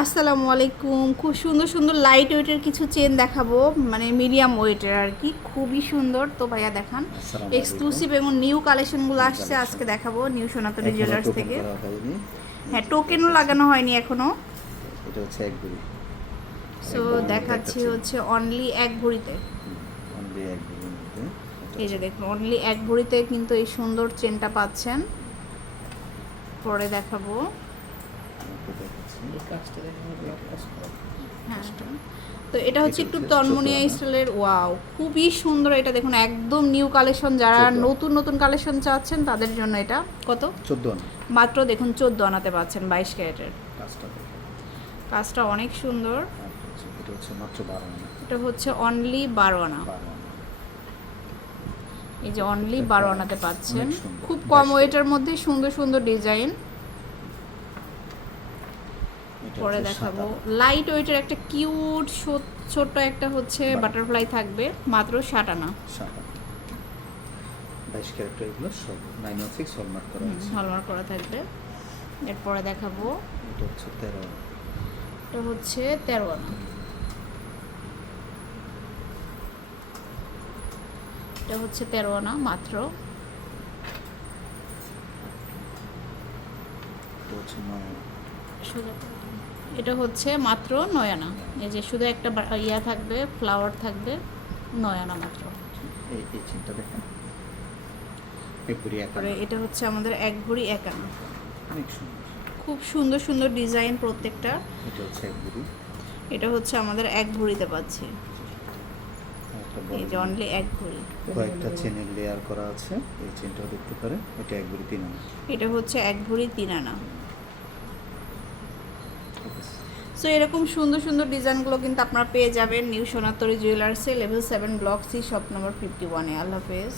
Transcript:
আসসালামু আলাইকুম। খুব সুন্দর সুন্দর লাইট ওয়েটের কিছু চেন দেখাবো। মানে মিডিয়াম ওয়েটের আর কি। খুবই সুন্দর। তো ভাইয়া দেখান। এক্সক্লুসিভ এবং নিউ কালেকশনগুলো আসছে আজকে দেখাবো নিউ সনাতনী জুয়েলার্স থেকে। হ্যাঁ টোকেনও লাগানো হয়নি এখনও। এটা হচ্ছে এক ভরি। সো দেখাচ্ছি হচ্ছে অনলি এক ভরিতে। অনলি এক এই যে দেখুন অনলি এক ভরিতে কিন্তু এই সুন্দর চেনটা পাচ্ছেন। পরে দেখাবো। তো এটা হচ্ছে একটু তন্মনিয়া স্টাইলের ওয়াও খুবই সুন্দর এটা দেখুন একদম নিউ কালেকশন যারা নতুন নতুন কালেকশন চাচ্ছেন তাদের জন্য এটা কত? চোদ্দ আনা। মাত্র দেখুন চোদ্দ আনাতে পাচ্ছেন বাইশ ক্যারেটের। কাজটা অনেক সুন্দর। এটা হচ্ছে মাত্র বারো আনা। এটা হচ্ছে অনলি বারো আনা। এই যে অনলি বারো আনাতে পাচ্ছেন। খুব কম ওয়েটের মধ্যে সুন্দর সুন্দর ডিজাইন পরে দেখাবো। লাইট ওয়েটের একটা কিউট ছোট্ট একটা হচ্ছে। বাটারফ্লাই থাকবে মাত্র ষাট আনা। বাইশ ক্যারেক্টার এগুলো সব নাইন ওয়ান সিক্স হলমার্ক করা আছে হলমার্ক করা থাকবে। এরপরে দেখাবো। এটা হচ্ছে তেরো। এটা হচ্ছে তেরো আনা। এটা হচ্ছে তেরো আনা মাত্র। এটা হচ্ছে এটা হচ্ছে মাত্র নয় আনা এই যে শুধু একটা ইয়া থাকবে ফ্লাওয়ার থাকবে নয় আনা মাত্র। এটা হচ্ছে আমাদের এক ভরি এক আনা খুব সুন্দর সুন্দর ডিজাইন প্রত্যেকটা। এটা হচ্ছে এটা হচ্ছে আমাদের এক ভরিতে পাচ্ছি। এই যে অনলি এক ভরি কয়েকটা চেনের লেয়ার করা আছে। এই চেনটাও দেখতে পারে এটা এক ভরি তিন আনা। এটা হচ্ছে এক ভরি তিন আনা ঠিক আছে সো এরকম সুন্দর সুন্দর ডিজাইনগুলো কিন্তু আপনারা পেয়ে যাবেন new Sonatori জুয়েলার্সে level seven block C shop number fifty ওয়ানে আল্লাহ হাফেজ